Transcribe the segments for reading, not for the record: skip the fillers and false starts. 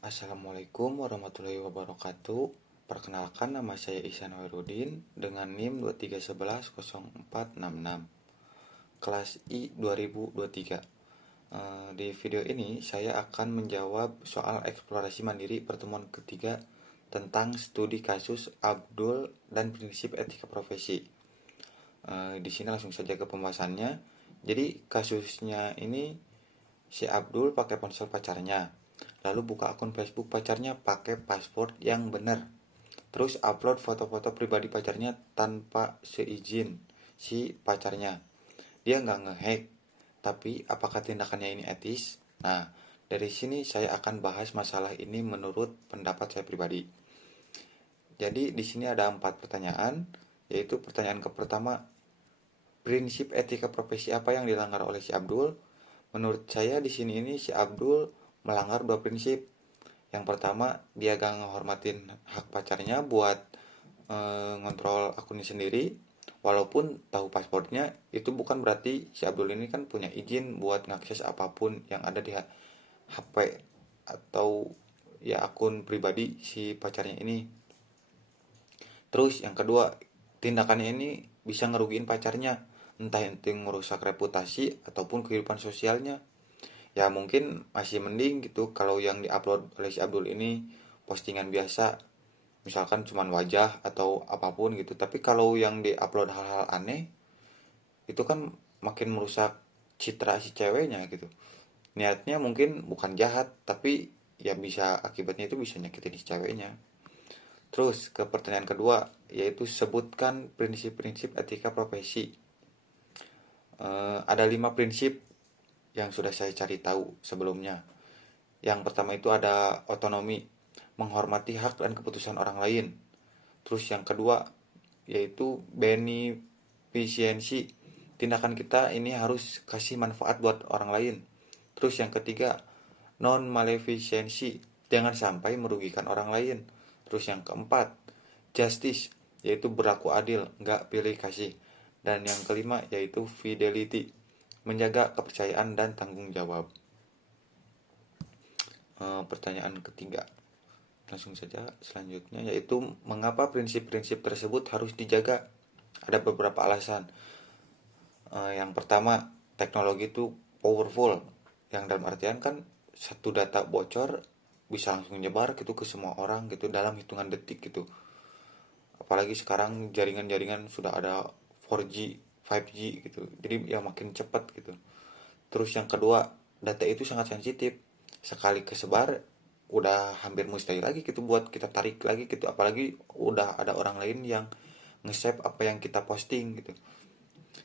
Assalamualaikum warahmatullahi wabarakatuh. Perkenalkan, nama saya Ihsan Wairudin dengan NIM 23110466 kelas I 2023. Di video ini saya akan menjawab soal eksplorasi mandiri pertemuan ketiga tentang studi kasus Abdul dan prinsip etika profesi. Di sini langsung saja ke pembahasannya. Jadi kasusnya ini, si Abdul pakai ponsel pacarnya, lalu buka akun Facebook pacarnya pakai password yang benar. Terus upload foto-foto pribadi pacarnya tanpa seizin si pacarnya. Dia nggak ngehack, tapi apakah tindakannya ini etis? Nah, dari sini saya akan bahas masalah ini menurut pendapat saya pribadi. Jadi di sini ada 4 pertanyaan, yaitu pertanyaan ke pertama, prinsip etika profesi apa yang dilanggar oleh si Abdul? Menurut saya di sini ini si Abdul melanggar 2 prinsip. Yang pertama, dia gak ngehormatin hak pacarnya buat ngontrol akunnya sendiri. Walaupun tahu passwordnya, itu bukan berarti si Abdul ini kan punya izin buat ngakses apapun yang ada di HP atau ya akun pribadi si pacarnya ini. Terus yang kedua, tindakannya ini bisa ngerugiin pacarnya, entah itu merusak reputasi ataupun kehidupan sosialnya. Ya mungkin masih mending gitu kalau yang diupload oleh si Abdul ini postingan biasa, misalkan cuman wajah atau apapun gitu. Tapi kalau yang diupload hal-hal aneh, itu kan makin merusak citra si ceweknya gitu. Niatnya mungkin bukan jahat, tapi ya bisa akibatnya itu bisa nyakitin si ceweknya. Terus ke pertanyaan kedua, yaitu sebutkan prinsip-prinsip etika profesi. Ada 5 prinsip yang sudah saya cari tahu sebelumnya. Yang pertama itu ada otonomi, menghormati hak dan keputusan orang lain. Terus yang kedua yaitu beneficence, tindakan kita ini harus kasih manfaat buat orang lain. Terus yang ketiga, non maleficence, jangan sampai merugikan orang lain. Terus yang keempat, justice, yaitu berlaku adil, nggak pilih kasih. Dan yang kelima yaitu fidelity, menjaga kepercayaan dan tanggung jawab. Pertanyaan ketiga, langsung saja selanjutnya, yaitu mengapa prinsip-prinsip tersebut harus dijaga. Ada beberapa alasan. Yang pertama, teknologi itu powerful, yang dalam artian kan satu data bocor bisa langsung nyebar gitu ke semua orang gitu dalam hitungan detik gitu. Apalagi sekarang jaringan-jaringan sudah ada 4G, 5G gitu, jadi ya makin cepat gitu. Terus yang kedua, data itu sangat sensitif, sekali kesebar udah hampir mustahil lagi gitu buat kita tarik lagi gitu, apalagi udah ada orang lain yang nge-save apa yang kita posting gitu.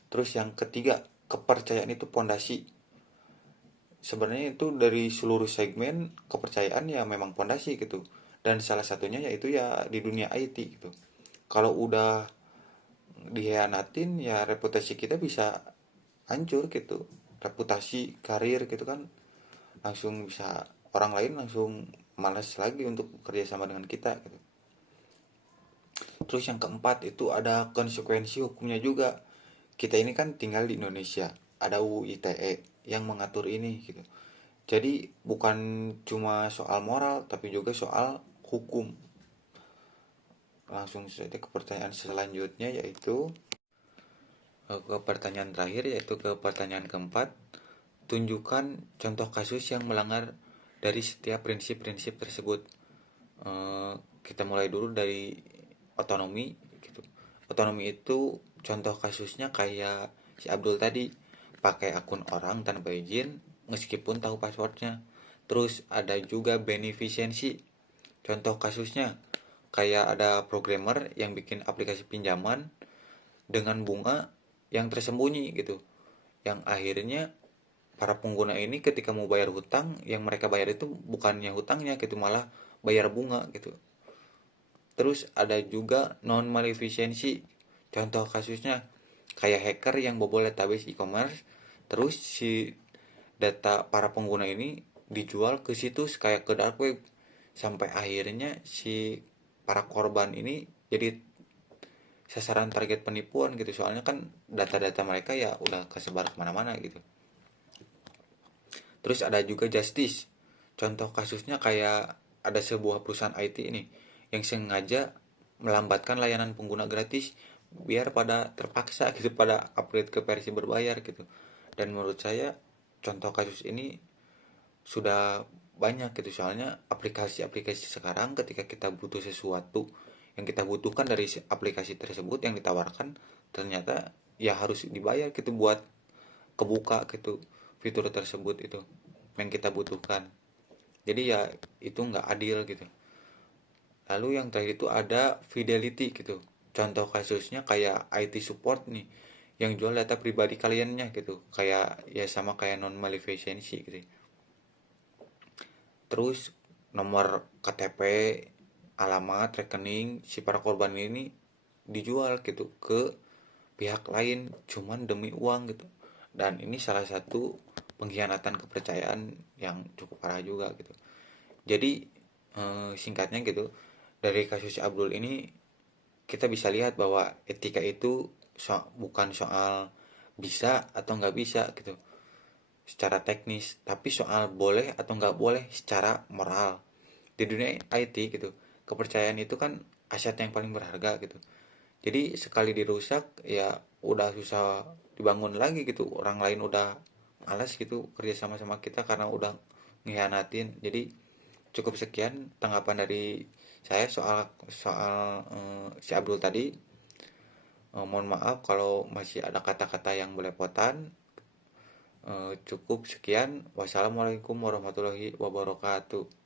Terus yang ketiga, kepercayaan itu pondasi. Sebenarnya itu dari seluruh segmen kepercayaan ya memang pondasi gitu, dan salah satunya yaitu ya di dunia IT gitu. Kalau udah dihianatin ya reputasi kita bisa hancur gitu, reputasi karir gitu kan, langsung bisa orang lain langsung malas lagi untuk kerja sama dengan kita gitu. Terus yang keempat itu ada konsekuensi hukumnya juga. Kita ini kan tinggal di Indonesia, ada UU ITE yang mengatur ini gitu. Jadi bukan cuma soal moral tapi juga soal hukum. Langsung saja ke pertanyaan selanjutnya, yaitu ke pertanyaan terakhir, yaitu ke pertanyaan keempat. Tunjukkan contoh kasus yang melanggar dari setiap prinsip-prinsip tersebut. Kita mulai dulu dari otonomi gitu. Otonomi itu contoh kasusnya kayak si Abdul tadi, pakai akun orang tanpa izin meskipun tahu passwordnya. Terus ada juga beneficence, contoh kasusnya kayak ada programmer yang bikin aplikasi pinjaman dengan bunga yang tersembunyi gitu, yang akhirnya para pengguna ini ketika mau bayar hutang, yang mereka bayar itu bukannya hutangnya gitu, malah bayar bunga gitu. Terus ada juga non maleficence, contoh kasusnya kayak hacker yang bobol database e-commerce, terus si data para pengguna ini dijual ke situs kayak ke dark web, sampai akhirnya si para korban ini jadi sasaran target penipuan gitu, soalnya kan data-data mereka ya udah kesebar kemana-mana gitu. Terus ada juga justice, contoh kasusnya kayak ada sebuah perusahaan IT ini yang sengaja melambatkan layanan pengguna gratis biar pada terpaksa gitu pada upgrade ke versi berbayar gitu. Dan menurut saya contoh kasus ini sudah banyak gitu, soalnya aplikasi-aplikasi sekarang ketika kita butuh sesuatu yang kita butuhkan dari aplikasi tersebut yang ditawarkan, ternyata ya harus dibayar gitu buat kebuka gitu fitur tersebut itu yang kita butuhkan. Jadi ya itu nggak adil gitu. Lalu yang terakhir itu ada fidelity gitu. Contoh kasusnya kayak IT support nih yang jual data pribadi kaliannya gitu. Kayak ya sama kayak non maleficence gitu. Terus nomor KTP, alamat, rekening si para korban ini dijual gitu ke pihak lain cuman demi uang gitu. Dan ini salah satu pengkhianatan kepercayaan yang cukup parah juga gitu. Jadi singkatnya gitu, dari kasus Abdul ini kita bisa lihat bahwa etika itu bukan soal bisa atau nggak bisa gitu secara teknis, tapi soal boleh atau nggak boleh secara moral. Di dunia IT gitu, kepercayaan itu kan aset yang paling berharga gitu. Jadi sekali dirusak ya udah susah dibangun lagi gitu. Orang lain udah malas gitu kerja sama-sama kita karena udah ngehianatin. Jadi cukup sekian tanggapan dari saya soal soal si Abdul tadi. Mohon maaf kalau masih ada kata-kata yang belepotan. Cukup sekian. Wassalamualaikum warahmatullahi wabarakatuh.